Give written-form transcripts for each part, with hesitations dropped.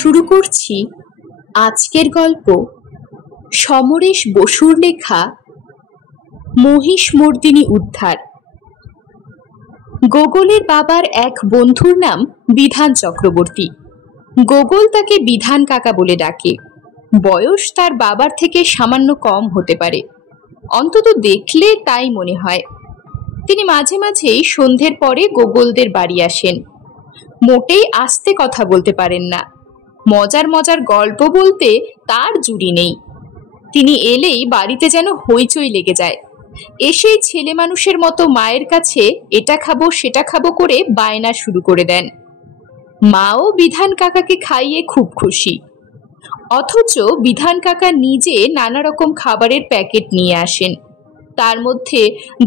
শুরু করছি আজকের গল্প সমরেশ বসুর লেখা মহিষমর্দিনী উদ্ধার। গোগলের বাবার এক বন্ধুর নাম বিধান চক্রবর্তী। গোগল তাকে বিধান কাকা বলে ডাকে। বয়স তার বাবার থেকে সামান্য কম হতে পারে, অন্তত দেখলে তাই মনে হয়। তিনি মাঝে মাঝেই সন্ধ্যের পরে গোগলদের বাড়ি আসেন। মোটেই আস্তে কথা বলতে পারেন না, মজার মজার গল্প বলতে তার জুড়ি নেই। তিনি এলেই বাড়িতে যেন হইচই লেগে যায়। এসেই ছেলে মানুষের মতো মায়ের কাছে এটা খাবো সেটা খাবো করে বায়না শুরু করে দেন। মাও বিধান কাকাকে খাইয়ে খুব খুশি। অথচ বিধান কাকা নিজে নানা রকম খাবারের প্যাকেট নিয়ে আসেন, তার মধ্যে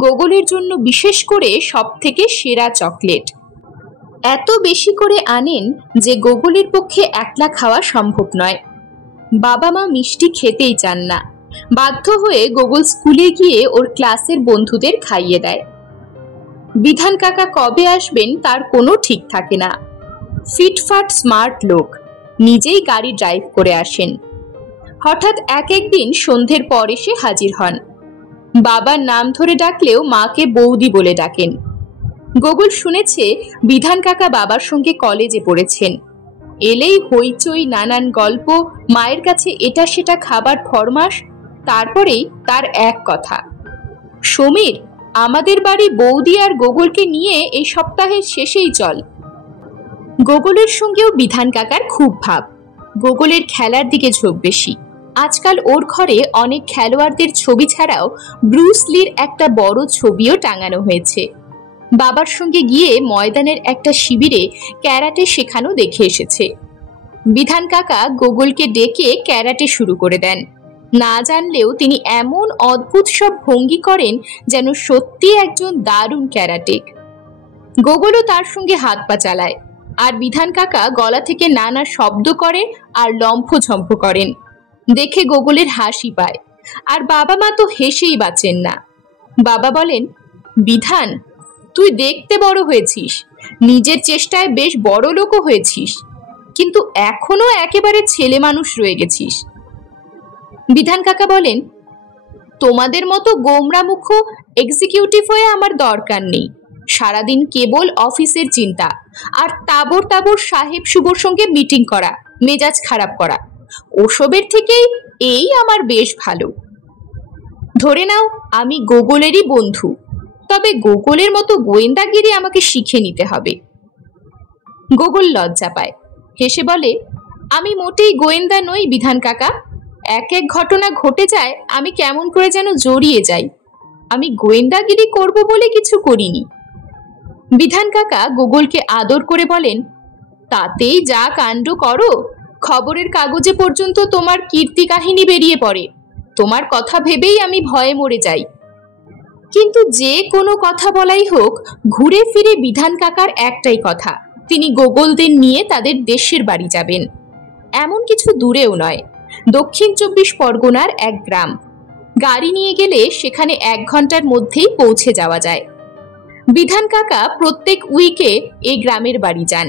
গোগলের জন্য বিশেষ করে সব থেকে সেরা চকলেট। এত বেশি করে আনেন যে গোগলের পক্ষে একলা খাওয়া সম্ভব নয়। বাবা মা মিষ্টি খেতেই চান না, বাধ্য হয়ে গোগল স্কুলে গিয়ে ওর ক্লাসের বন্ধুদের খাইয়ে দেয়। বিধান কাকা কবে আসবেন তার কোনো ঠিক থাকে না। ফিটফাট স্মার্ট লোক, নিজেই গাড়ি ড্রাইভ করে আসেন। হঠাৎ একদিন সন্ধ্যের পর এসে হাজির হন। বাবার নাম ধরে ডাকলেও মাকে বৌদি বলে ডাকেন। গোগল শুনেছে বিধান কাকা বাবার সঙ্গে কলেজে পড়েছেন। এলেই হইচই, নানান গল্প, মায়ের কাছে এটা সেটা খাবার ফরমাস। তারপরেই তার এক কথা, সমীর, আমাদের বাড়ি বৌদি আর গোগলকে নিয়ে এই সপ্তাহের শেষেই চল। গোগলের সঙ্গেও বিধান কাকার খুব ভাব। গোগলের খেলার দিকে ঝোঁক বেশি। আজকাল ওর ঘরে অনেক খেলোয়াড়দের ছবি ছাড়াও ব্রুস লির একটা বড় ছবিও টাঙানো হয়েছে। বাবার সঙ্গে গিয়ে ময়দানের একটা শিবিরে ক্যারাটে শেখানো দেখে এসেছে। বিধান কাকা গোগলকে ডেকে ক্যারাটে শুরু করে দেন। না জানলেও তিনি এমন অদ্ভুত সব ভঙ্গি করেন যেন সত্যি একজন দারুণ ক্যারাটেক। গোগলও তার সঙ্গে হাত পা চালায়, আর বিধান কাকা গলা থেকে নানা শব্দ করে আর লম্ফঝম্প করেন। দেখে গোগলের হাসি পায়, আর বাবা মা তো হেসেই বাঁচেন না। বাবা বলেন, বিধান, তুই দেখতে বড় হয়েছিস, নিজের চেষ্টায় বেশ বড় লোকও হয়েছিস, কিন্তু এখনো একেবারে ছেলে মানুষ রয়ে গেছিস। বিধান কাকা বলেন, তোমাদের মতো গোমরা মুখ এক্সিকিউটিভ হয়ে আমার দরকার নেই। সারাদিন কেবল অফিসের চিন্তা আর তাবর তাবর সাহেব শুভর সঙ্গে মিটিং করা, মেজাজ খারাপ করা, ওসবের থেকেই এই আমার বেশ ভালো। ধরে নাও আমি গোগলেরই বন্ধু, তবে গোগলের মতো গোয়েন্দাগিরি আমাকে শিখে নিতে হবে। গোগল লজ্জা পায়, হেসে বলে, আমি মোটেই গোয়েন্দা নই বিধান কাকা। এক এক ঘটনা ঘটে যায়, আমি কেমন করে যেন জড়িয়ে যাই। আমি গোয়েন্দাগিরি করব বলে কিছু করিনি। বিধান কাকা গোগলকে আদর করে বলেন, তাতেই যা কাণ্ড করো, খবরের কাগজে পর্যন্ত তোমার কীর্তি কাহিনী বেরিয়ে পড়ে। তোমার কথা ভেবেই আমি ভয়ে মরে যাই। কিন্তু যে কোনো কথা বলাই হোক, ঘুরে ফিরে বিধান কাকার একটাই কথা, তিনি গোগলদের নিয়ে তাদের দেশের বাড়ি যাবেন। এমন কিছু দূরেও নয়, দক্ষিণ 24 পরগনার এক গ্রাম। গাড়ি নিয়ে গেলে সেখানে 1 ঘন্টার মধ্যেই পৌঁছে যাওয়া যায়। বিধান কাকা প্রত্যেক উইকে এই গ্রামের বাড়ি যান।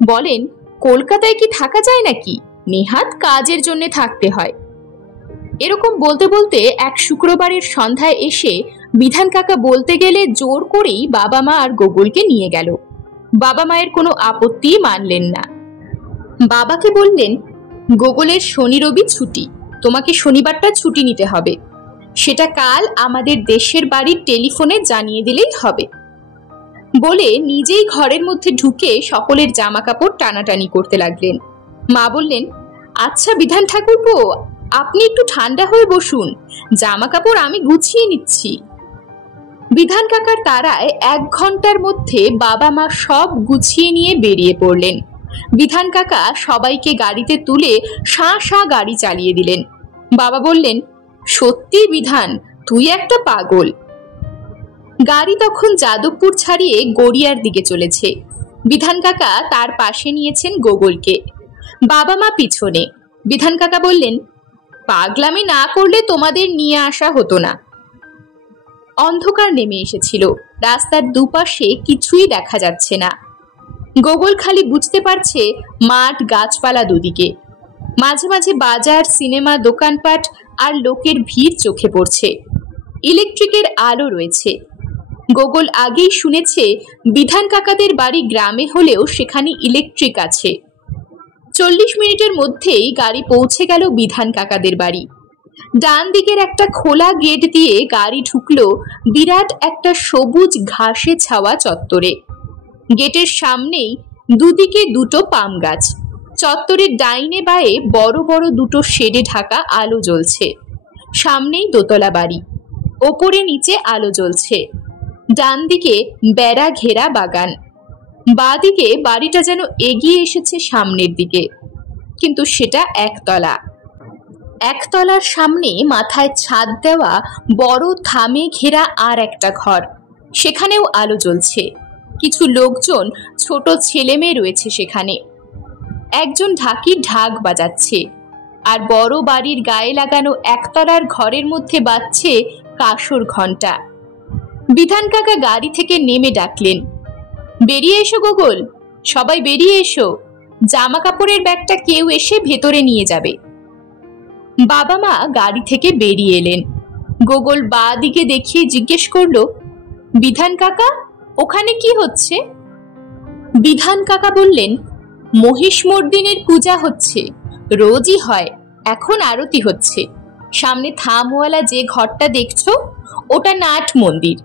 বলেন, কলকাতায় কি থাকা যায় নাকি? নেহাত কাজের জন্য থাকতে হয়। এরকম বলতে বলতে এক শুক্রবারের সন্ধ্যায় এসে বিধান কাকা বলতে গেলে জোর করেই বাবা মা আর গোগলকে নিয়ে গেল। বাবা মায়ের কোনো আপত্তি মানলেন না। বাবাকে বললেন, গোগলের শনি রবি ছুটি, তোমাকে শনিবারটা ছুটি নিতে হবে। সেটা কাল আমাদের দেশের বাড়ির টেলিফোনে জানিয়ে দিলেই হবে। বলে নিজেই ঘরের মধ্যে ঢুকে সকলের জামা কাপড় টানাটানি করতে লাগলেন। মা বললেন, আচ্ছা বিধান ঠাকুরপো, আপনি একটু ঠান্ডা হয়ে বসুন, জামা কাপড় আমি গুছিয়ে নিচ্ছি। বিধান কাকার তারায় 1 ঘন্টার মধ্যে বাবা মা সব গুছিয়ে নিয়ে বেরিয়ে পড়লেন। বিধান কাকা সবাইকে গাড়িতে তুলে শাঁ শাঁ গাড়ি চালিয়ে দিলেন। বাবা বললেন, সত্যি বিধান, তুই একটা পাগল। গাড়ি তখন যাদবপুর ছাড়িয়ে গড়িয়ার দিকে চলেছে। বিধান কাকা তার পাশে নিয়েছেন গোগলকে, বাবা মা পিছনে। বিধান কাকা বললেন, পাগলামি না করলে তোমাদের নিয়ে আসা হতো না। অন্ধকার নেমে এসেছিল, রাস্তার দুপাশে কিছুই দেখা যাচ্ছে না। গোগল খালি বুঝতে পারছে মাঠ, গাছপালা দুদিকে, মাঝে মাঝে বাজার, সিনেমা, দোকানপাট আর লোকের ভিড় চোখে পড়ছে। ইলেকট্রিকের আলো রয়েছে। গোগল আগেই শুনেছে বিধান কাকাদের বাড়ি গ্রামে হলেও সেখানে ইলেকট্রিক আছে। 40 মিনিটের মধ্যেই গাড়ি পৌঁছে গেল বিধান কাকাদের বাড়ি। ডান দিকের একটা খোলা গেট দিয়ে গাড়ি ঢুকলো বিরাট একটা সবুজ ঘাসে ছাওয়া চত্বরে। গেটের সামনেই দুদিকে দুটো পাম গাছ। চত্বরের ডাইনে বায়ে বড় বড় দুটো শেডে ঢাকা আলো জ্বলছে। সামনেই দোতলা বাড়ি, ওপরে নিচে আলো জ্বলছে। ডান দিকে বেড়া ঘেরা বাগান, বাঁ দিকে বাড়িটা যেন এগিয়ে এসেছে সামনের দিকে, কিন্তু সেটা একতলা। একতলার সামনে মাথায় ছাদ দেওয়া বড় থামে ঘেরা আর একটা ঘর, সেখানেও আলো জ্বলছে। কিছু লোকজন, ছোট ছেলে মেয়ে রয়েছে সেখানে। একজন ঢাকির ঢাক বাজাচ্ছে, আর বড় বাড়ির গায়ে লাগানো একতলার ঘরের মধ্যে বাজছে কাঁসর ঘণ্টা। বিধান কাকা গাড়ি থেকে নেমে ডাকলেন, বেরিয়ে এসো গোগল, সবাই বেরিয়ে এসো, জামা কাপড়ের ব্যাগটা কেউ এসে ভেতরে নিয়ে যাবে। বাবা মা গাড়ি থেকে বেরিয়ে এলেন। গোগল বাঁ দিকে দেখিয়ে জিজ্ঞেস করলো, বিধান কাকা, ওখানে কি হচ্ছে? বিধান কাকা বললেন, মহিষমর্দিনীর পূজা হচ্ছে, রোজই হয়, এখন আরতি হচ্ছে। সামনে থামওয়ালা যে ঘরটা দেখছো, ওটা নাট মন্দির।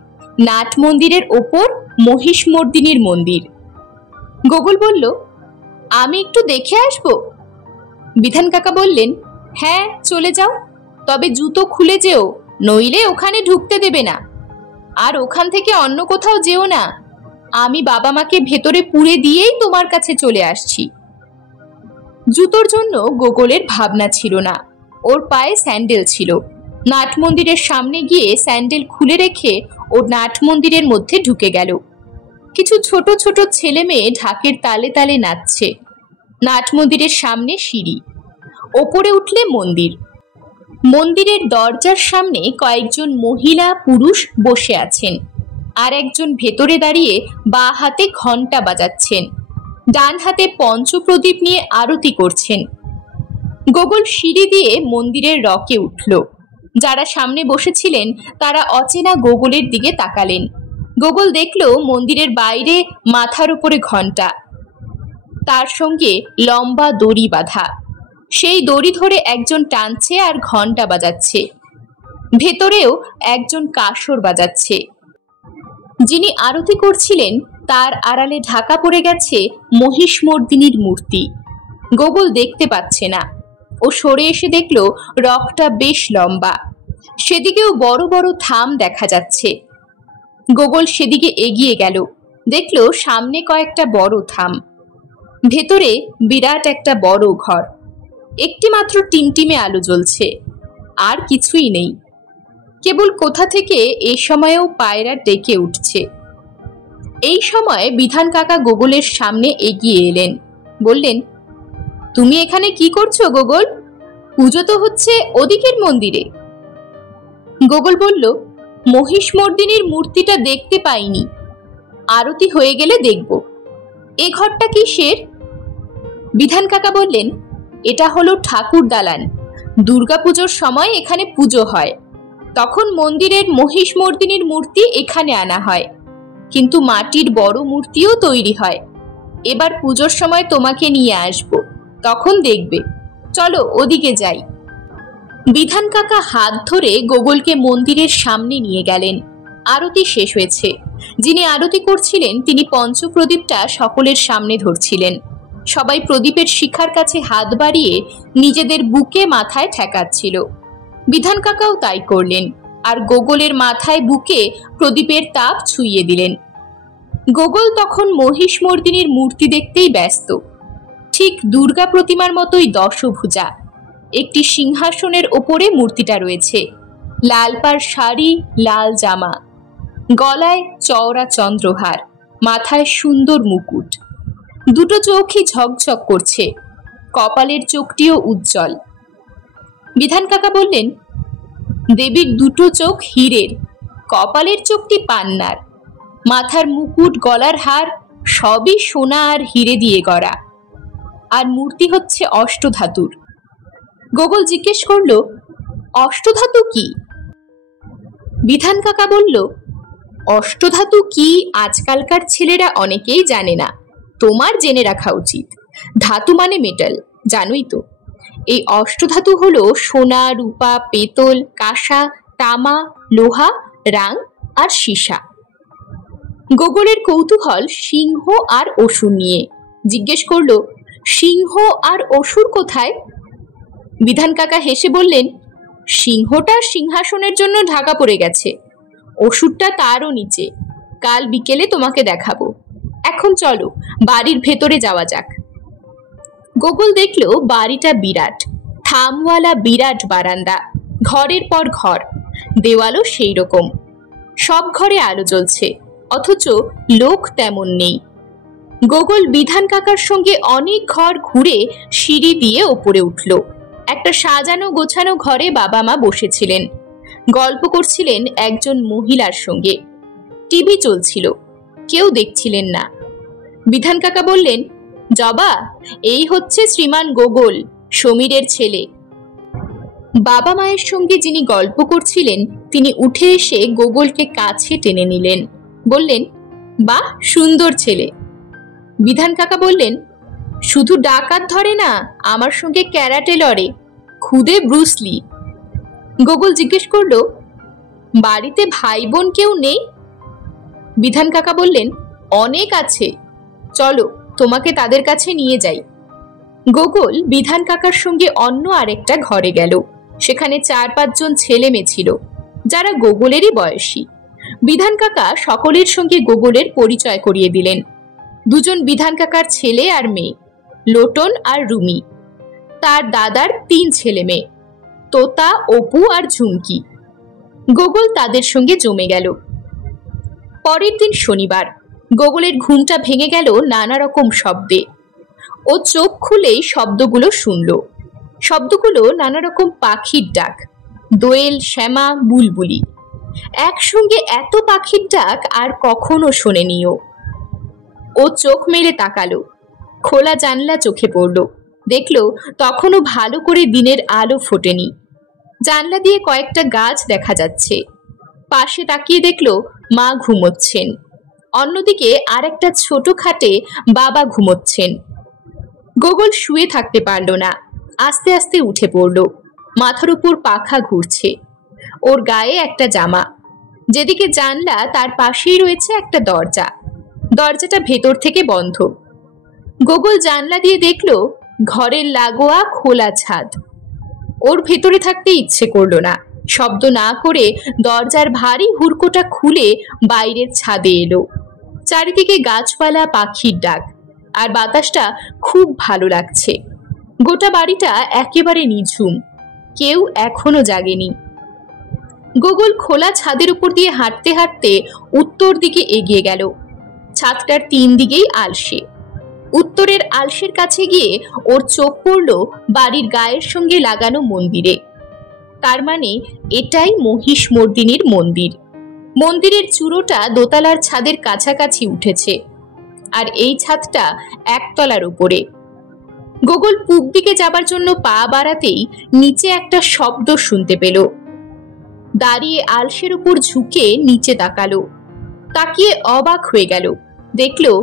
নাট মন্দিরের ওপর মহিষমর্দিনীর মন্দির। গোগল বলল, আমি একটু দেখে আসবো? বিধান কাকা বললেন, হ্যাঁ চলে যাও, তবে জুতো খুলে যেও, নইলে ওখানে ঢুকতে দেবে না। আর ওখান থেকে অন্য কোথাও যেও না, আমি বাবা মাকে ভেতরে পুরে দিয়েই তোমার কাছে চলে আসছি। জুতোর জন্য গোগলের ভাবনা ছিল না, ওর পায়ে স্যান্ডেল ছিল। নাট মন্দিরের সামনে গিয়ে স্যান্ডেল খুলে রেখে ও নাট মন্দিরের মধ্যে ঢুকে গেল। কিছু ছোট ছোট ছেলে মেয়ে ঢাকের তালে তালে নাচছে। নাট মন্দিরের সামনে সিঁড়ি, ওপরে উঠলে মন্দির। মন্দিরের দরজার সামনে কয়েকজন মহিলা পুরুষ বসে আছেন, আর একজন ভেতরে দাঁড়িয়ে বাঁ হাতে ঘণ্টা বাজাচ্ছেন, ডান হাতে পঞ্চপ্রদীপ নিয়ে আরতি করছেন। গোগল সিঁড়ি দিয়ে মন্দিরের রকে উঠল। যারা সামনে বসেছিলেন তারা অচেনা গোগলের দিকে তাকালেন। গোগল দেখল মন্দিরের বাইরে মাথার উপরে ঘণ্টা, তার সঙ্গে লম্বা দড়ি বাঁধা। সেই দড়ি ধরে একজন টানছে আর ঘণ্টা বাজাচ্ছে। ভেতরেও একজন কাঁসর বাজাচ্ছে। যিনি আরতি করছিলেন তার আড়ালে ঢাকা পড়ে গেছে মহিষমর্দিনীর মূর্তি। গোগল দেখতে পাচ্ছে না। ও সরে এসে দেখল রকটা বেশ লম্বা, সেদিকেও বড় বড় থাম দেখা যাচ্ছে। গোগল সেদিকে এগিয়ে গেল, দেখল সামনে কয়েকটা বড় থাম, ভেতরে বিরাট একটা বড় ঘর। একটি মাত্র টিমটিমে আলো জ্বলছে, আর কিছুই নেই। কেবল কোথা থেকে এই সময়েও পায়রা ডেকে উঠছে। এই সময় বিধান কাকা গোগলের সামনে এগিয়ে এলেন, বললেন, তুমি এখানে কি করছো গোগল? পুজো তো হচ্ছে ওদিকের মন্দিরে। গোগল বলল, মহিষমর্দিনীর মূর্তিটা দেখতে পাইনি, আরতি হয়ে গেলে দেখব। এ ঘরটা কিসের? বিধান কাকা বললেন, এটা হলো ঠাকুর দালান। দুর্গাপুজোর সময় এখানে পুজো হয়, তখন মন্দিরের মহিষমর্দিনীর মূর্তি এখানে আনা হয়, কিন্তু মাটির বড় মূর্তিও তৈরি হয়। এবার পুজোর সময় তোমাকে নিয়ে আসবো, তখন দেখবে। চলো ওদিকে যাই। বিধান কাকা হাত ধরে গোগলকে মন্দিরের সামনে নিয়ে গেলেন। আরতি শেষ হয়েছে। যিনি আরতি করছিলেন তিনি পঞ্চপ্রদীপটা সকলের সামনে ধরছিলেন। সবাই প্রদীপের শিখার কাছে হাত বাড়িয়ে নিজেদের বুকে মাথায় ঠেকাচ্ছিল। বিধান কাকাও তাই করলেন, আর গোগলের মাথায় বুকে প্রদীপের তাপ ছুঁয়ে দিলেন। গোগল তখন মহিষমর্দিনীর মূর্তি দেখতেই ব্যস্ত। ঠিক দুর্গা প্রতিমার মতোই দশভুজা। একটি সিংহাসনের ওপরে মূর্তিটা রয়েছে। লাল পাড় শাড়ি, লাল জামা, গলায় চওড়া চন্দ্রহার, মাথায় সুন্দর মুকুট। দুটো চোখই ঝকঝক করছে, কপালের চোখটিও উজ্জ্বল। বিধান কাকা বললেন, দেবীর দুটো চোখ হীরের, কপালের চোখটি পান্নার, মাথার মুকুট, গলার হার সবই সোনা আর হিরে দিয়ে গড়া, আর মূর্তি হচ্ছে অষ্টধাতুর। গোগল জিজ্ঞেস করলো, অষ্টধাতু কি? বিধান কাকা বলল, অষ্টধাতু কি আজকালকার ছেলেরা অনেকেই জানে না, তোমার জেনে রাখা উচিত। ধাতু মানে মেটাল, জানোই তো। এই অষ্টধাতু হলো সোনা, রূপা, পেতল, কাঁসা, তামা, লোহা, রাং আর সীসা। গোগলের কৌতূহল সিংহ আর অসুর নিয়ে। জিজ্ঞেস করলো, সিংহ আর অসুর কোথায়? বিধান কাকা হেসে বললেন, সিংহটা সিংহাসনের জন্য ঢাকা পড়ে গেছে, অসুরটা তারও নিচে। কাল বিকেলে তোমাকে দেখাবো। এখন চলো বাড়ির ভেতরে যাওয়া যাক। গোগল দেখলো বাড়িটা বিরাট, থামওয়ালা বিরাট বারান্দা, ঘরের পর ঘর, দেওয়ালও সেই রকম। সব ঘরে আলো জ্বলছে, অথচ লোক তেমন নেই। গোগল বিধান কাকার সঙ্গে অনেক ঘর ঘুরে সিঁড়ি দিয়ে ওপরে উঠল। একটা সাজানো গোছানো ঘরে বাবা মা বসেছিলেন, গল্প করছিলেন একজন মহিলার সঙ্গে। টিভি চলছিল, কেউ দেখছিলেন না। বিধান কাকা বললেন, জবা, এই হচ্ছে শ্রীমান গোগল, সমীরের ছেলে। বাবা মায়ের সঙ্গে যিনি গল্প করছিলেন তিনি উঠে এসে গোগলকে কাছে টেনে নিলেন, বললেন, বাহ, সুন্দর ছেলে। বিধান কাকা বললেন, শুধু ডাকাত ধরে না, আমার সঙ্গে ক্যারাটে লড়ে, খুদে ব্রুসলি। গোগল জিজ্ঞেস করলো, বাড়িতে ভাই বোন কেউ নেই? বিধান কাকা বললেন, অনেক আছে, চলো তোমাকে তাদের কাছে নিয়ে যাই। গোগল বিধান কাকার সঙ্গে অন্য আরেকটা ঘরে গেল। সেখানে 4-5 জন ছেলে মেয়ে ছিল, যারা গোগলেরই বয়সী। বিধান কাকা সকলের সঙ্গে গোগলের পরিচয় করিয়ে দিলেন। 2 জন বিধান কাকার ছেলে আর মেয়ে, লোটন আর রুমি। তার দাদার 3 ছেলে মেয়ে, তোতা, অপু আর ঝুমকি। গোগল তাদের সঙ্গে জমে গেল। পরের দিন শনিবার। গোগলের ঘুমটা ভেঙে গেল নানা রকম শব্দে। ও চোখ খুলেই শব্দগুলো শুনল। শব্দগুলো নানা রকম পাখির ডাক, দোয়েল, শ্যামা, বুলবুলি। একসঙ্গে এত পাখির ডাক আর কখনো শোনেনিও। ও চোখ মেলে তাকালো, খোলা জানলা চোখে পড়ল। দেখলো তখনও ভালো করে দিনের আলো ফোটেনি। জানলা দিয়ে কয়েকটা গাছ দেখা যাচ্ছে। পাশে তাকিয়ে দেখলো মা ঘুমোচ্ছেন, অন্যদিকে আর একটা ছোট খাটে বাবা ঘুমোচ্ছেন। গোগল শুয়ে থাকতে পারল না, আস্তে আস্তে উঠে পড়ল। মাথার উপর পাখা ঘুরছে, ওর গায়ে একটা জামা। যেদিকে জানলা তার পাশেই রয়েছে একটা দরজা, দরজাটা ভেতর থেকে বন্ধ। গোগল জানলা দিয়ে দেখলো ঘরের লাগোয়া খোলা ছাদ। ওর ভেতরে থাকতে ইচ্ছে করলো না। শব্দ না করে দরজার ভারী হুড়কোটা খুলে বাইরের ছাদে এলো। চারিদিকে গাছপালা, পাখির ডাক, আর বাতাসটা খুব ভালো লাগছে। গোটা বাড়িটা একেবারে নিঝুম, কেউ এখনো জাগেনি। গোগল খোলা ছাদের উপর দিয়ে হাঁটতে হাঁটতে উত্তর দিকে এগিয়ে গেল। ছাদটার 3 দিকেই আলসে। উত্তরের আলসের কাছে গিয়ে ওর চোখ পড়ল বাড়ির গায়ের সঙ্গে লাগানো মন্দিরে। তার মানে এটাই মহিষমর্দিনীর মন্দির। মন্দিরের চূড়োটা দোতলার ছাদের কাছাকাছি উঠেছে, আর এই ছাদটা 1 তলার উপরে। গোগল পূব দিকে যাবার জন্য পা বাড়াতেই নিচে একটা শব্দ শুনতে পেল। দাঁড়িয়ে আলসের উপর ঝুঁকে নিচে তাকালো। তাকিয়ে অবাক হয়ে গেল। দেখলো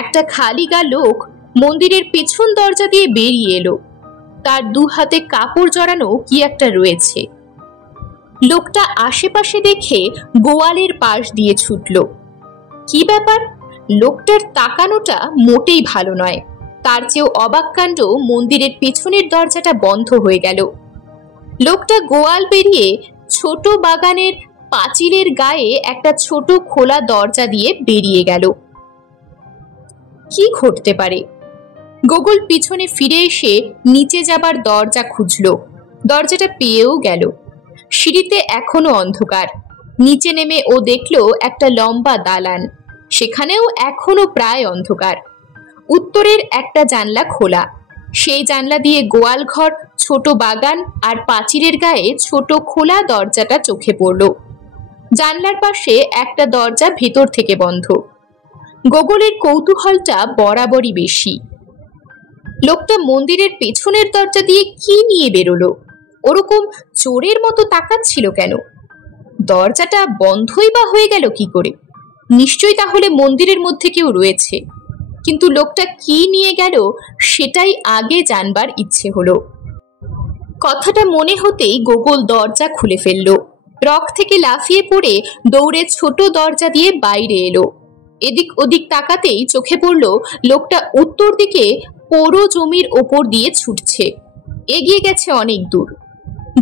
একটা খালি গা লোক মন্দিরের পেছন দরজা দিয়ে বেরিয়ে এলো। তার 2 হাতে কাপড় জড়ানো কি একটা রয়েছে। লোকটা আশেপাশে দেখে গোয়ালের পাশ দিয়ে ছুটল। কি ব্যাপার? লোকটার তাকানোটা মোটেই ভালো নয়। তার চেয়েও অবাক কাণ্ড, মন্দিরের পেছনের দরজাটা বন্ধ হয়ে গেল। লোকটা গোয়াল পেরিয়ে ছোট বাগানের পাঁচিলের গায়ে একটা ছোট খোলা দরজা দিয়ে বেরিয়ে গেল। কি ঘটতে পারে? গোগল পিছনে ফিরে এসে নিচে যাবার দরজা খুঁজল। দরজাটা পেয়েও গেল। সিঁড়িতে এখনো অন্ধকার। নিচে নেমে ও দেখলো একটা লম্বা দালান, সেখানেও এখনো প্রায় অন্ধকার। উত্তরের একটা জানলা খোলা, সেই জানলা দিয়ে গোয়াল ঘর, ছোট বাগান আর পাঁচিলের গায়ে ছোট খোলা দরজাটা চোখে পড়ল। জানলার পাশে একটা দরজা ভেতর থেকে বন্ধ। গোগলের কৌতূহলটা বরাবরই বেশি। লোকটা মন্দিরের পেছনের দরজা দিয়ে কি নিয়ে বেরোলো? ওরকম চোরের মতো তাকাচ্ছিল কেন? দরজাটা বন্ধই বা হয়ে গেল কি করে? নিশ্চয়ই তাহলে মন্দিরের মধ্যে কেউ রয়েছে, কিন্তু লোকটা কি নিয়ে গেল সেটাই আগে জানবার ইচ্ছে হলো। কথাটা মনে হতেই গোগল দরজা খুলে ফেলল। রক থেকে লাফিয়ে পড়ে দৌড়ে ছোট দরজা দিয়ে বাইরে এলো। এদিক ওদিক তাকাতেই চোখে পড়ল লোকটা উত্তর দিকে পোড়ো জমির ওপর দিয়ে ছুটছে। এগিয়ে গেছে অনেক দূর।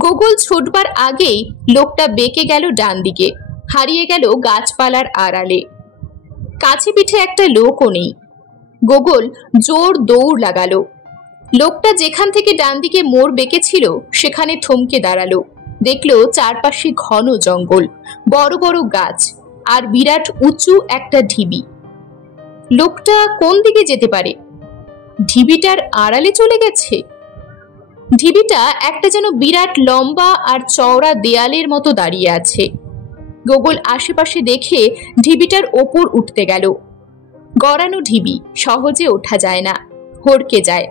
গোগল ছোটবার আগেই লোকটা বেঁকে গেল ডান দিকে, হারিয়ে গেল গাছপালার আড়ালে। কাছে পিঠে একটা লোকও নেই। গোগল জোর দৌড় লাগালো। লোকটা যেখান থেকে ডান দিকে মোড় বেঁকেছিল সেখানে থমকে দাঁড়ালো। দেখলো চারপাশে ঘন জঙ্গল, বড় বড় গাছ আর বিরাট উঁচু একটা ঢিবি। লোকটা কোন দিকে যেতে পারে? ঢিবিটার আড়ালে চলে গেছে। ঢিবিটা একটা যেন বিরাট লম্বা আর চওড়া দেয়ালের মতো দাঁড়িয়ে আছে। গোগল আশেপাশে দেখে ঢিবিটার ওপর উঠতে গেল। গড়ানো ঢিবি, সহজে ওঠা যায় না, হড়কে যায়।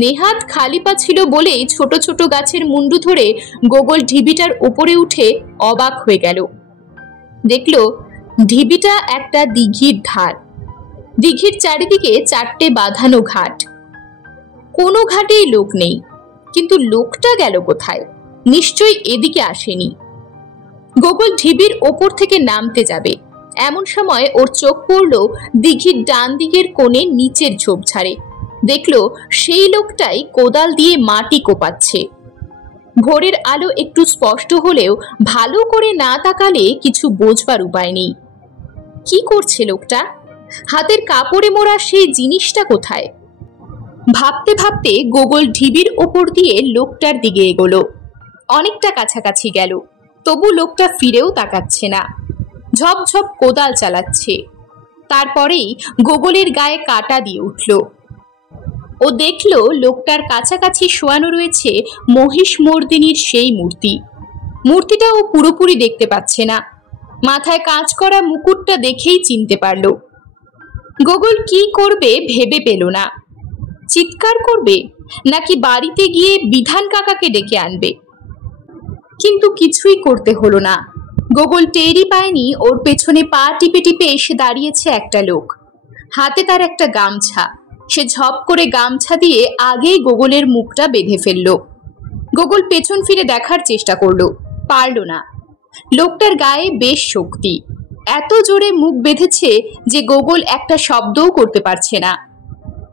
নেহাত খালি পা ছিল বলেই ছোট ছোট গাছের মুন্ডু ধরে গোগল ঢিবিটার ওপরে উঠে অবাক হয়ে গেল। দেখল ঢিবিটা একটা দিঘির ধার। দিঘির চারিদিকে চারটে বাঁধানো ঘাট। কোনো ঘাটেই লোক নেই, কিন্তু লোকটা গেল কোথায়? নিশ্চয়ই এদিকে আসেনি। গোগল ঢিবির ওপর থেকে নামতে যাবে, এমন সময় ওর চোখ পড়ল দিঘির ডান দিকের কোণে নিচের ঝোপঝাড়ে। দেখল সেই লোকটাই কোদাল দিয়ে মাটি কোপাচ্ছে। ভোরের আলো একটু স্পষ্ট হলেও ভালো করে না তাকালে কিছু বোঝবার উপায় নেই। কি করছে লোকটা? হাতের কাপড়ে মোড়া সেই জিনিসটা কোথায়? ভাবতে ভাবতে গোগল ঢিবির ওপর দিয়ে লোকটার দিকে এগোলো। অনেকটা কাছাকাছি গেল, তবু লোকটা ফিরেও তাকাচ্ছে না, ঝপঝপ কোদাল চালাচ্ছে। তারপরেই গোগলের গায়ে কাঁটা দিয়ে উঠল। ও দেখল লোকটার কাছাকাছি শোয়ানো রয়েছে মহিষমর্দিনীর সেই মূর্তি। মূর্তিটা ও পুরোপুরি দেখতে পাচ্ছে না, মাথায় কাঁচ করা মুকুটটা দেখেই চিনতে পারল। গোগল কি করবে ভেবে পেল না। চিৎকার করবে নাকি বাড়িতে গিয়ে বিধান কাকাকে ডেকে আনবে? কিন্তু কিছুই করতে হলো না। গোগল টেরই পায়নি ওর পেছনে পা টিপে টিপে এসে দাঁড়িয়েছে একটা লোক। হাতে তার একটা গামছা। সে ঝপ করে গামছা দিয়ে আগেই গোগলের মুখটা বেঁধে ফেলল। গোগল পেছন ফিরে দেখার চেষ্টা করলো, পারল না। লোকটার গায়ে বেশ শক্তি, এত জোরে মুখ বেঁধেছে যে গোগল একটা শব্দও করতে পারছে না।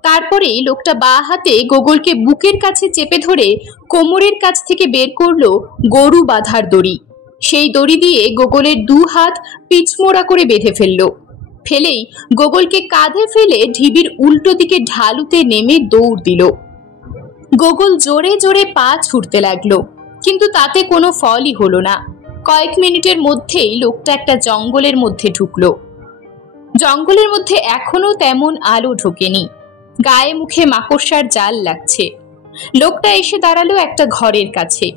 তারপরেই লোকটা বাঁ হাতে গোগলকে বুকের কাছে চেপে ধরে কোমরের কাছ থেকে বের করলো গরু বাঁধার দড়ি। সেই দড়ি দিয়ে গোগলের দু হাত পিছমোড়া করে বেঁধে ফেলেই গোগলকে কাঁধে ফেলে ঢিবির উল্টো দিকে ঢালুতে নেমে দৌড় দিল। গোগল জোরে জোরে পা ছুটতে লাগলো, কিন্তু তাতে কোনো ফলই হলো না। কয়েক মিনিটের মধ্যেই লোকটা একটা জঙ্গলের মধ্যে ঢুকলো। জঙ্গলের মধ্যে এখনো তেমন আলো ঢোকেনি, গায়ে মুখে মাকড়সার জাল লাগছে। লোকটা এসে দাঁড়ালো একটা ঘরের কাছে।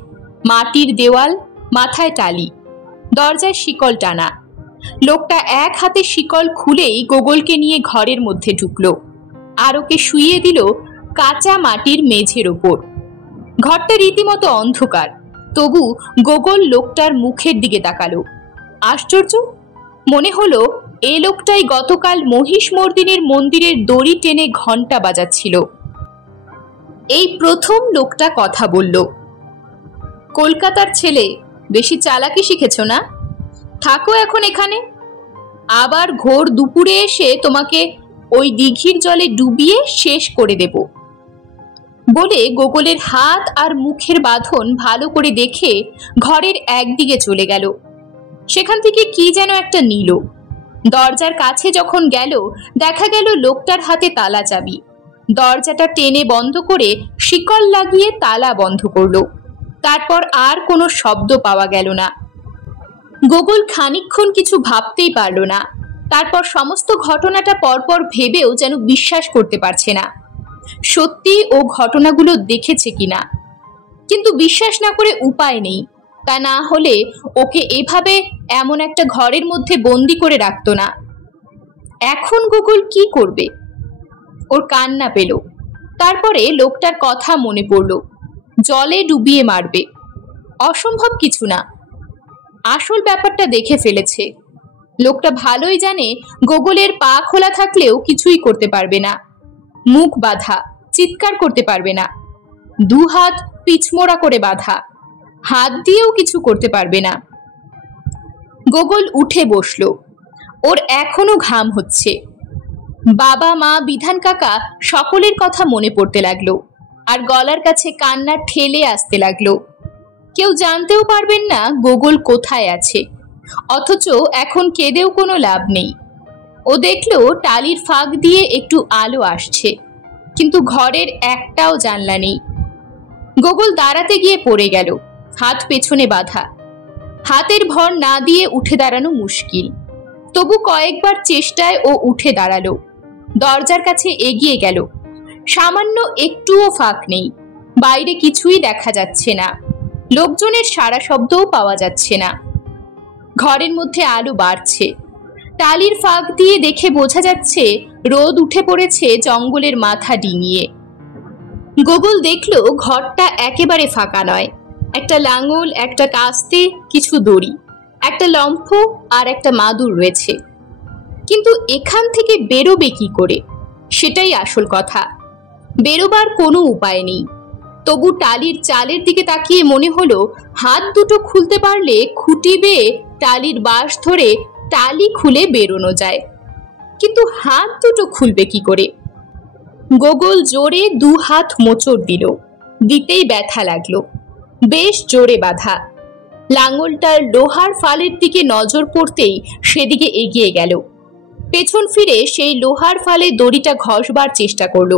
মাটির দেওয়াল, মাথায় টালি, দরজায় শিকল টানা। লোকটা এক হাতে শিকল খুলেই গোগলকে নিয়ে ঘরের মধ্যে ঢুকলো, আর ওকে শুইয়ে দিল কাঁচা মাটির মেঝের ওপর। ঘরটা রীতিমতো অন্ধকার, তবু গোগল লোকটার মুখের দিকে তাকালো। আশ্চর্য, মনে হলো এ লোকটাই গতকাল মহিষমর্দিনীর মন্দিরের দড়ি টেনে ঘন্টা বাজাচ্ছিল। এই প্রথম লোকটা কথা বলল। কলকাতার ছেলে, বেশি চালাকি শিখেছ না? থাকো এখন এখানে, আবার ঘোর দুপুরে এসে তোমাকে ওই দিঘির জলে ডুবিয়ে শেষ করে দেব। বলে গোগলের হাত আর মুখের বাঁধন ভালো করে দেখে ঘরের একদিকে চলে গেল। সেখান থেকে কি যেন একটা নিল। দরজার কাছে যখন গেল, দেখা গেল লোকটার হাতে তালা চাবি। দরজাটা টেনে বন্ধ করে শিকল লাগিয়ে তালা বন্ধ করলো। তারপর আর কোনো শব্দ পাওয়া গেল না। গোগল খানিকক্ষণ কিছু ভাবতেই পারল না। তারপর সমস্ত ঘটনাটা পরপর ভেবেও যেন বিশ্বাস করতে পারছে না সত্যি ও ঘটনাগুলো দেখেছে কিনা। কিন্তু বিশ্বাস না করে উপায় নেই, তা না হলে ওকে এভাবে এমন একটা ঘরের মধ্যে বন্দি করে রাখতো না। এখন গোকুল কি করবে? ওর কান্না পেল। তারপরে লোকটার কথা মনে পড়ল, জলে ডুবিয়ে মারবে। অসম্ভব কিছু না, আসল ব্যাপারটা দেখে ফেলেছে। লোকটা ভালোই জানে গোগলের পা খোলা থাকলেও কিছুই করতে পারবে না, মুখ বাঁধা, চিৎকার করতে পারবে না, দু হাত পিছমোড়া করে বাঁধা, হাত দিয়েও কিছু করতে পারবে না। গোগল উঠে বসলো। ওর এখনো ঘাম হচ্ছে। বাবা, মা, বিধান কাকা সকলের কথা মনে পড়তে লাগলো, আর গলার কাছে কান্না ঠেলে আসতে লাগলো। কেউ জানতেও পারবেন না গোগল কোথায় আছে, অথচ এখন কেঁদেও কোনো লাভ নেই। ও দেখলো টালির ফাঁক দিয়ে একটু আলো আসছে, কিন্তু ঘরের একটাও জানলা নেই। গোগল দাঁড়াতে গিয়ে পড়ে গেল, হাত পেছনে বাঁধা। হাতের ভর না দিয়ে উঠে দাঁড়ানো মুশকিল। তবু কয়েকবার চেষ্টায় ও উঠে দাঁড়ালো, দরজার কাছে এগিয়ে গেল। সামান্য একটুও ফাঁক নেই, বাইরে কিছুই দেখা যাচ্ছে না, লোকজনের সারা শব্দও পাওয়া যাচ্ছে না। ঘরের মধ্যে আলো বাড়ছে, টালির ফাঁক দিয়ে দেখে বোঝা যাচ্ছে রোদ উঠে পড়েছে জঙ্গলের মাথা ডিঙিয়ে। গোগল দেখলো ঘরটা একেবারে ফাঁকা নয়। একটা লাঙল, একটা কাস্তে, কিছু দড়ি, একটা লম্ফ আর একটা মাদুর রয়েছে। কিন্তু এখান থেকে বেরোবে কি করে, সেটাই আসল কথা। বেরোবার কোনো উপায় নেই। তবু টালির চালের দিকে তাকিয়ে মনে হলো হাত দুটো খুলতে পারলে খুঁটি বেয়ে টালির বাঁশ ধরে টালি খুলে বেরোনো যায়। কিন্তু হাত দুটো খুলবে কি করে? গোগল জোরে দু হাত মোচড় দিল, দিতেই ব্যথা লাগলো। বেশ জোরে বাঁধা। লাঙলটার লোহার ফালের দিকে নজর পড়তেই সেদিকে এগিয়ে গেল। পেছন ফিরে সেই লোহার ফালে দড়িটা ঘষবার চেষ্টা করলো।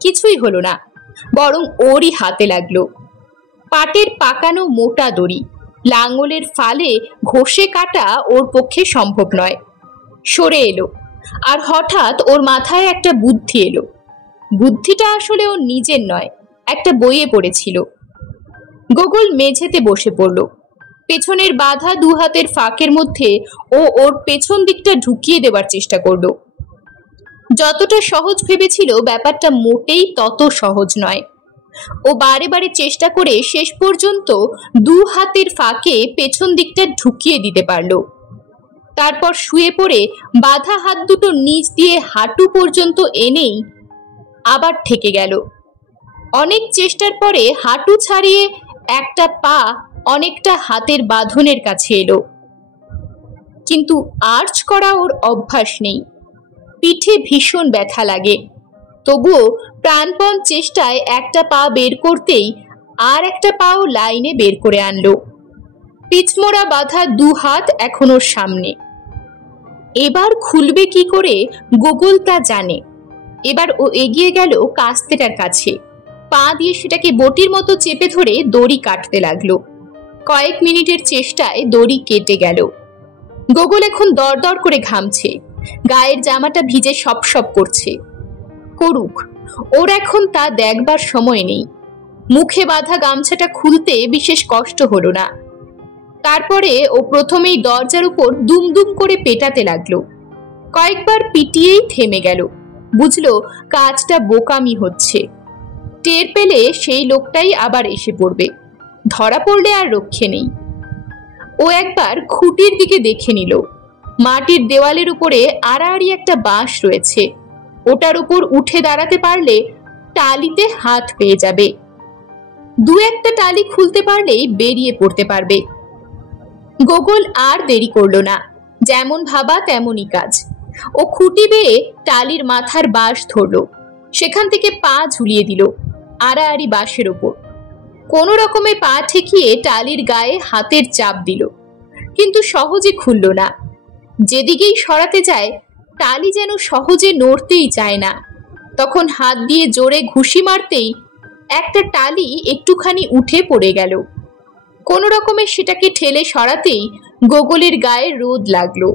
কিছুই হলো না, বরং ওরই হাতে লাগলো। পাটের পাকানো মোটা দড়ি, লাঙলের ফালে ঘষে কাটা ওর পক্ষে সম্ভব নয়। সরে এলো, আর হঠাৎ ওর মাথায় একটা বুদ্ধি এলো। বুদ্ধিটা আসলে ওর নিজের নয়, একটা বইয়ে পড়েছিল। গোগল মেঝেতে বসে পড়ল। পেছনের বাঁধা দু হাতের ফাঁকের মধ্যে ও ওর পেছন দিকটা ঢুকিয়ে দেবার চেষ্টা করলো। যতটা সহজ ভেবেছিল ব্যাপারটা মোটেই তত সহজ নয়। ও বারে বারে চেষ্টা করে শেষ পর্যন্ত দু হাতের ফাঁকে পেছন দিকটা ঢুকিয়ে দিতে পারল। তারপর শুয়ে পড়ে বাঁধা হাত দুটো নিচ দিয়ে হাঁটু পর্যন্ত এনেই আবার ঠেকে গেল। অনেক চেষ্টার পরে হাঁটু ছাড়িয়ে একটা পা অনেকটা হাতের বাঁধনের কাছে এলো। কিন্তু আর্চ করা ওর অভ্যাস নেই, পিঠে ভীষণ ব্যথা লাগে। তবুও প্রাণপণ চেষ্টায় একটা পা বের করতেই আর একটা পাও লাইনে বের করে আনলো। পিছমোড়া বাঁধা দু হাত এখন ওর সামনে। এবার খুলবে কি করে গোগল তা জানে। এবার ও এগিয়ে গেল কাস্তেটার কাছে, পা দিয়ে সেটাকে বটির মতো চেপে ধরে দড়ি কাটতে লাগলো। কয়েক মিনিটের চেষ্টায় দড়ি কেটে গেল। গোগল এখন দরদর করে ঘামছে, গায়ের জামাটা ভিজে সপ করছে। করুক, ওর এখন তা দেখবার সময় নেই। মুখে বাঁধা গামছাটা খুলতে বিশেষ কষ্ট হলো না। তারপরে ও প্রথমেই দরজার উপর দুমদুম করে পেটাতে লাগলো। কয়েকবার পিটিয়েই থেমে গেল। বুঝলো কাজটা বোকামি হচ্ছে। টের পেলে সেই লোকটাই আবার এসে পড়বে, ধরা পড়লে আর রক্ষে নেই। ও একবার খুঁটির দিকে দেখে নিল। মাটির দেওয়ালের উপরে আড়াআড়ি একটা বাঁশ রয়েছে। ওটার উপর উঠে দাঁড়াতে পারলে টালিতে হাত পেয়ে যাবে। দু একটা টালি খুলতে পারলেই বেরিয়ে পড়তে পারবে। গোগল আর দেরি করলো না, যেমন ভাবা তেমনই কাজ। ও খুঁটি বেয়ে টালির মাথার বাঁশ ধরলো, সেখান থেকে পা ঝুলিয়ে দিল আড়াআড়ি বাঁশের ওপর। কোনো রকমে পা ঠেকিয়ে টালির গায়ে হাতের চাপ দিল, কিন্তু সহজে খুলল না। যেদিকেই সরাতে যায় টালি যেন সহজে নড়তেই চায় না। তখন হাত দিয়ে জোরে ঘুষি মারতেই একটা টালি একটুখানি উঠে পড়ে গেল। কোনো রকমে সেটাকে ঠেলে সরাতেই গোগলের গায়ে রোদ লাগলো।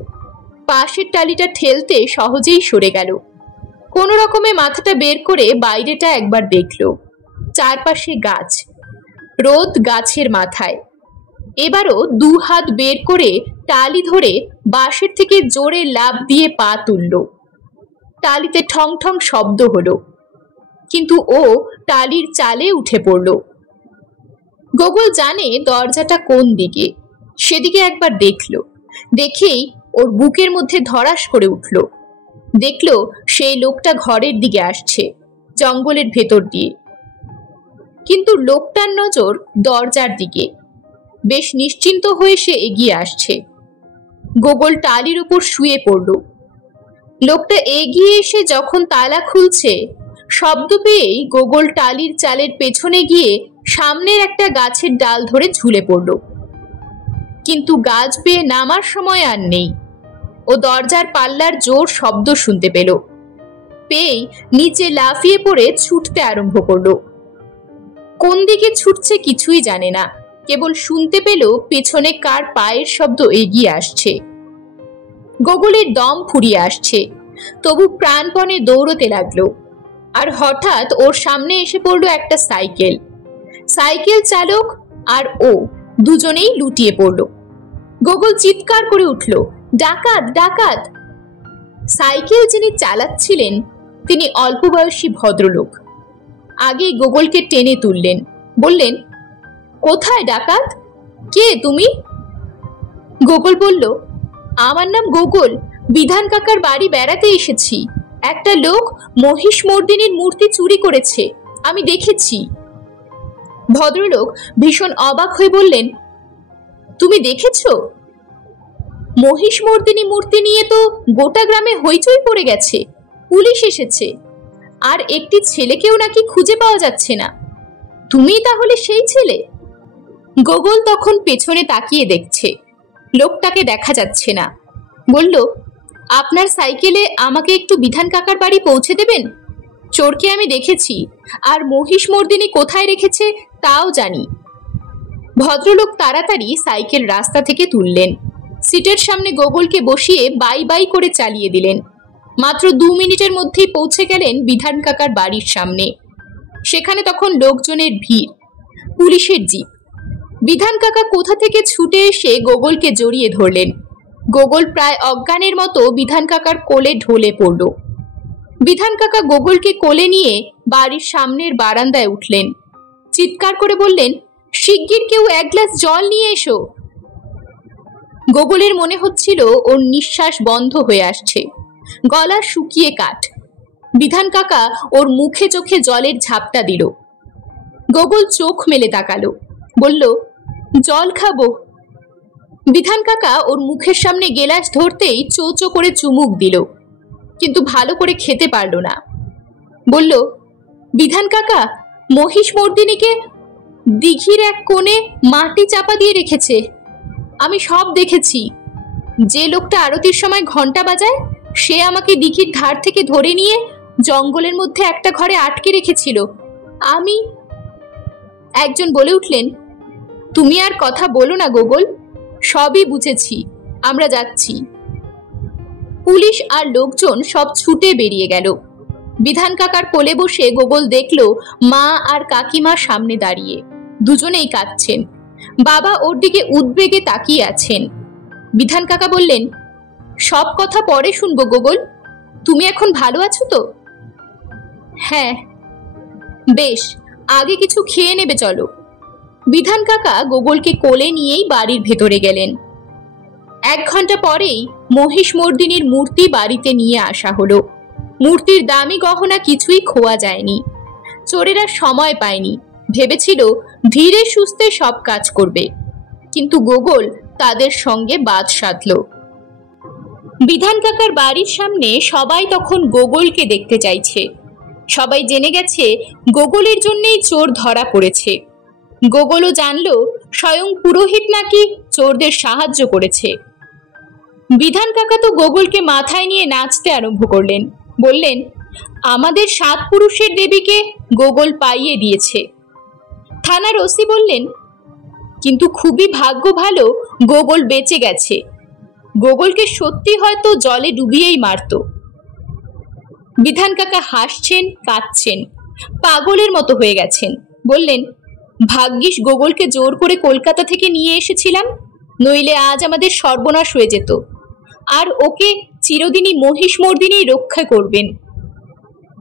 পাশের টালিটা ঠেলতে সহজেই সরে গেল। কোনো রকমে মাথাটা বের করে বাইরেটা একবার দেখলো। চারপাশে গাছ, রোদ গাছের মাথায়। এবারও দু হাত বের করে টালি ধরে বাঁশের থেকে জোরে লাফ দিয়ে পা তুলল। টালিতে ঠং ঠং শব্দ হলো, কিন্তু ও টালির চালে উঠে পড়ল। গোগল জানে দরজাটা কোন দিকে, সেদিকে একবার দেখল। দেখেই ওর বুকের মধ্যে ধড়াস করে উঠল। দেখল সেই লোকটা ঘরের দিকে আসছে, জঙ্গলের ভেতর দিয়ে। কিন্তু লোকটার নজর দরজার দিকে। বেশ নিশ্চিন্ত হয়ে সে এগিয়ে আসছে। গোগল টালির উপর শুয়ে পড়ল। লোকটা এগিয়ে এসে যখন তালা খুলছে, শব্দ পেয়েই গোগল টালির চালের পেছনে গিয়ে সামনের একটা গাছের ডাল ধরে ঝুলে পড়ল। কিন্তু গাছ বেয়ে নামার সময় আর নেই। ও দরজার পাল্লার জোর শব্দ শুনতে পেল। পেয়েই নিচে লাফিয়ে পড়ে ছুটতে আরম্ভ করলো। কোন দিকে ছুটছে কিছুই জানে না, কেবল শুনতে পেল পেছনে কার পায়ের শব্দ এগিয়ে আসছে। গোগলের দম ফুরিয়ে আসছে, তবু প্রাণপণে দৌড়তে লাগলো। আর হঠাৎ ওর সামনে এসে পড়লো একটা সাইকেল। সাইকেল চালক আর ও দুজনেই লুটিয়ে পড়লো। গোগল চিৎকার করে উঠল, ডাকাত ডাকাত! সাইকেল যিনি চালাচ্ছিলেন তিনি অল্প বয়সী ভদ্রলোক। আগেই গোগলকে টেনে তুললেন, বললেন, কোথায় ডাকাত? কে তুমি? গোগল বলল, আমার নাম গোগল, বিধান কাকার বাড়ি বেড়াতে এসেছি। একটা লোক মহিষ মর্দিনীর মূর্তি চুরি করেছে, আমি দেখেছি। ভদ্রলোক ভীষণ অবাক হয়ে বললেন, তুমি দেখেছো? মহিষ মর্দিনী মূর্তি নিয়ে তো গোটা গ্রামে হইচই পড়ে গেছে, পুলিশ এসেছে, আর একটি ছেলেকেও নাকি খুঁজে পাওয়া যাচ্ছে না। তুমি তাহলে সেই ছেলে? গোগল তখন পেছনে তাকিয়ে দেখছে, লোকটাকে দেখা যাচ্ছে না। বলল, আপনার সাইকেলে আমাকে একটু বিধান কাকার বাড়ি পৌঁছে দেবেন? চোরকে আমি দেখেছি, আর মহিষ মর্দিনী কোথায় রেখেছে তাও জানি। ভদ্রলোক তাড়াতাড়ি সাইকেল রাস্তা থেকে তুললেন, সিটের সামনে গোগলকে বসিয়ে বাই বাই করে চালিয়ে দিলেন। মাত্র 2 মিনিটের মধ্যেই পৌঁছে গেলেন বিধান কাকার বাড়ির সামনে। সেখানে তখন লোকজনের ভিড়, পুলিশের জিপ। বিধান কাকা কোথা থেকে ছুটে এসে গোগলকে জড়িয়ে ধরলেন। গোগল প্রায় অজ্ঞানের মতো বিধান কাকার কোলে ঢলে পড়ল। বিধান কাকা গোগলকে কোলে নিয়ে বাড়ির সামনের বারান্দায় উঠলেন। চিৎকার করে বললেন, শিগগির কেউ 1 গ্লাস জল নিয়ে এসো। গোগলের মনে হচ্ছিল ওর নিঃশ্বাস বন্ধ হয়ে আসছে, গলা শুকিয়ে কাঠ। বিধান কাকা ওর মুখে চোখে জলের ঝাপটা দিল। গোগল চোখ মেলে তাকালো, বলল, জল খাবো। বিধান কাকা ওর মুখের সামনে গেলাস ধরতেই চো চো করে চুমুক দিল, কিন্তু ভালো করে খেতে পারল না। বলল, বিধান কাকা, মহিষ মর্দিনীকে দিঘির এক কোণে মাটি চাপা দিয়ে রেখেছে, আমি সব দেখেছি। যে লোকটা আরতির সময় ঘন্টা বাজায় সে আমাকে দিঘির ধার থেকে ধরে নিয়ে জঙ্গলের মধ্যে একটা ঘরে আটকে রেখেছিল। আমি। একজন বলে উঠলেন, তুমি আর কথা বলো না গোগল, সবই বুঝেছি, আমরা যাচ্ছি। পুলিশ আর লোকজন সব ছুটে বেরিয়ে গেল। বিধান কাকার কোলে বসে গোগল দেখল মা আর কাকিমা সামনে দাঁড়িয়ে, দুজনেই কাঁদছেন। বাবা ওর দিকে উদ্বেগে তাকিয়ে আছেন। বিধান কাকা বললেন, সব কথা পরে শুনবো গোগল, তুমি এখন ভালো আছো তো? হ্যাঁ। বেশ, আগে কিছু খেয়ে নেবে চলো। বিধান কাকা গোগলকে কোলে নিয়েই বাড়ির ভেতরে গেলেন। 1 ঘন্টা পরেই মহিষ মর্দিনীর মূর্তি বাড়িতে নিয়ে আসা হলো। মূর্তির দামি গহনা কিছুই খোয়া যায়নি। চোরেরা সময় পায়নি, ভেবেছিল ধীরে সুস্থে সব কাজ করবে, কিন্তু গোগল তাদের সঙ্গে বাদ সাধল। বিধান কাকার বাড়ির সামনে সবাই তখন গোগলকে দেখতে চাইছে। সবাই জেনে গেছে গোগলের জন্যই চোর ধরা পড়েছে। গোগলও জানলো স্বয়ং পুরোহিত নাকি চোরদের সাহায্য করেছে। বিধান কাকা তো গোগলকে মাথায় নিয়ে নাচতে আরম্ভ করলেন, বললেন, আমাদের 7 পুরুষের দেবীকে গোগল পাইয়ে দিয়েছে। থানার ওসি বললেন, কিন্তু খুবই ভাগ্য ভালো গোগল বেঁচে গেছে, গোগলকে সত্যি হয়তো জলে ডুবিয়েই মারত। বিধান কাকা হাসছেন, কাঁদছেন, পাগলের মতো হয়ে গেছেন। বললেন, ভাগ্যিস গোগলকে জোর করে কলকাতা থেকে নিয়ে এসেছিলাম, নইলে আজ আমাদের সর্বনাশ হয়ে যেত। আর ওকে চিরদিনই মহিষমর্দিনী রক্ষা করবেন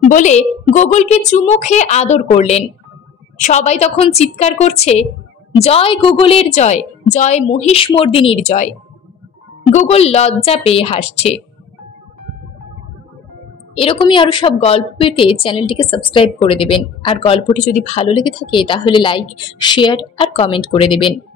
বলে গোগলকে চুমো খেয়ে আদর করলেন। সবাই তখন চিৎকার করছে, জয় গোগলের জয়, জয় মহিষমর্দিনীর জয়। গোগল লজ্জা পেয়ে হাসছে। এরকমই আরো সব গল্প পেতে চ্যানেলটিকে সাবস্ক্রাইব করে দেবেন। আর গল্পটি যদি ভালো লেগে থাকে তাহলে লাইক, শেয়ার আর কমেন্ট করে দেবেন।